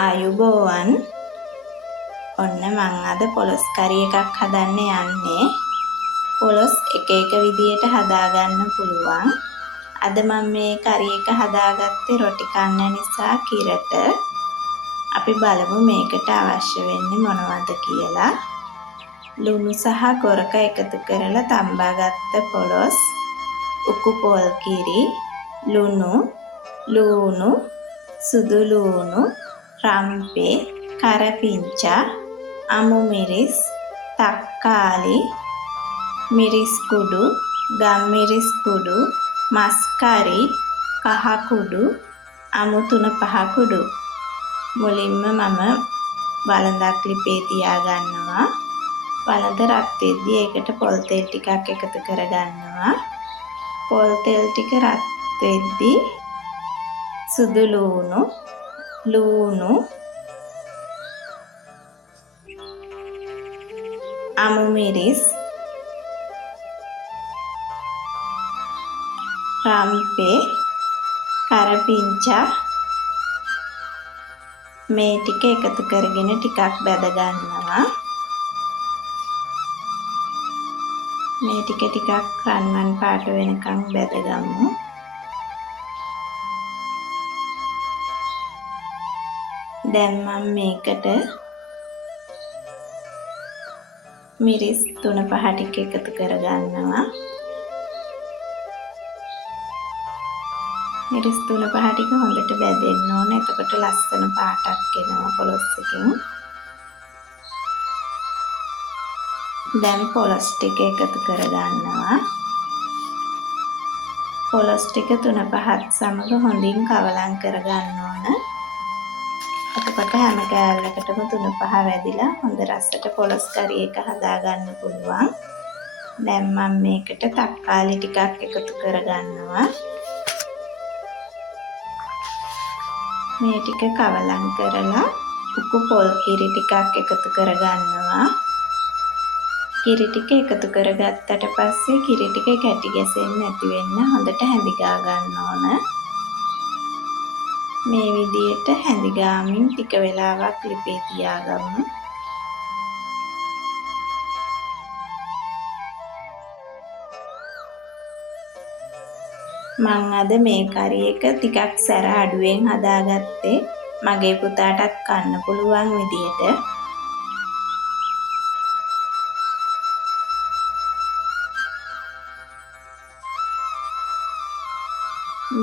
ආයුබෝවන්. ඔන්න මං අද පොලොස් කරි එකක් හදන්න යන්නේ. පොලොස් එක එක විදියට හදාගන්න පුළුවන්. අද මම මේ කරි එක හදාගත්තේ රොටි කන්න නිසා කිරට. අපි බලමු මේකට අවශ්‍ය වෙන්නේ මොනවද කියලා. ලුණු සහ ගොරක එකතු කරලා තම්බාගත්ත පොලොස්, උකු පොල් කිරි, ලුණු, සුදු ලුණු, රම්පේ, කරපිංචා, අමු මිරිස්, තක්කාලි, මිරිස් කුඩු, ගම්මිරිස් කුඩු, මස් කරි, කහ කුඩු, අමු තුන පහ කුඩු. මුලින්ම මම වළඳක් ලිපේ තියාගන්නවා. වළඳ රත් වෙද්දී ඒකට පොල් තෙල් ටිකක් එකතු කරගන්නවා. පොල් තෙල් ටික රත් වෙද්දී සුදු ලුණු, අමු මිරිස්, රම්පේ, කරපිංචා මේ ටික එකතු කරගෙන ටිකක් බැද ගන්නවා. මේ ටික ටිකක් රන්වන් පාට වෙනකන් බැදගමු. දැන් මම මේකට මිරිස් 3-5 ටික එකතු කරගන්නවා. මිරිස් 3-5 ටික හොඳට බැදෙන්න ඕන. එතකොට ලස්සන පාටක් එනවා පොලොස් එකෙන්. දැන් පොලොස් ටික එකතු කරගන්නවා. පොලොස් ටික 3-5ත් සමග හොඳින් කවලම් කරගන්න ඕන. එතකොට හැම කෑල්ලකටම 3-5 වැදිලා හොඳ රසට පොලොස් කරි එක හදාගන්න පුළුවන්. දැන් මම මේකට තක්කාලි ටිකක් එකතු කරගන්නවා. මේ ටික කවලම් කරලා උකු පොල් කිරි ටිකක් එකතු කරගන්නවා. කිරි ටික එකතු කරගත්තට පස්සේ කිරි ටික කැටි ගැසෙන්නේ නැති වෙන්න හොඳට හැඳිගා ගන්න ඕන. මේ විදියට හැඳිගාමින් ටික වෙලාවක් ලිපේ තියාගමු. මං අද මේ කරි එක ටිකක් සැර අඩුවෙන් හදාගත්තේ මගේ පුතාටත් කන්න පුළුවන් විදියට.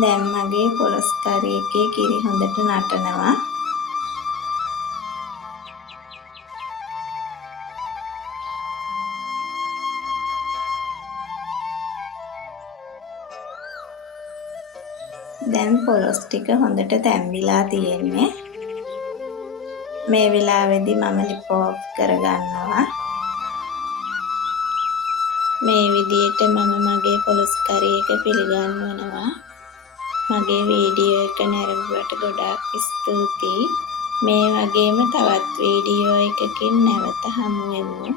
දැන් මගේ පොලොස් කරි එකේ කිරි හොඳට නටනවා. දැන් පොලොස් ටික හොඳට තැම්බිලා තියෙන්නේ. මේ වෙලාවේදී මම ලිප ඔෆ් කරගන්නවා. මේ විදියට මම මගේ පොලොස් කරි එක පිළිගන්වනවා. මගේ වීඩියෝ එක නැරඹුවට ගොඩාක් ස්තුතියි. මේ වගේම තවත් වීඩියෝ එකකින් නැවත හමු වෙමු.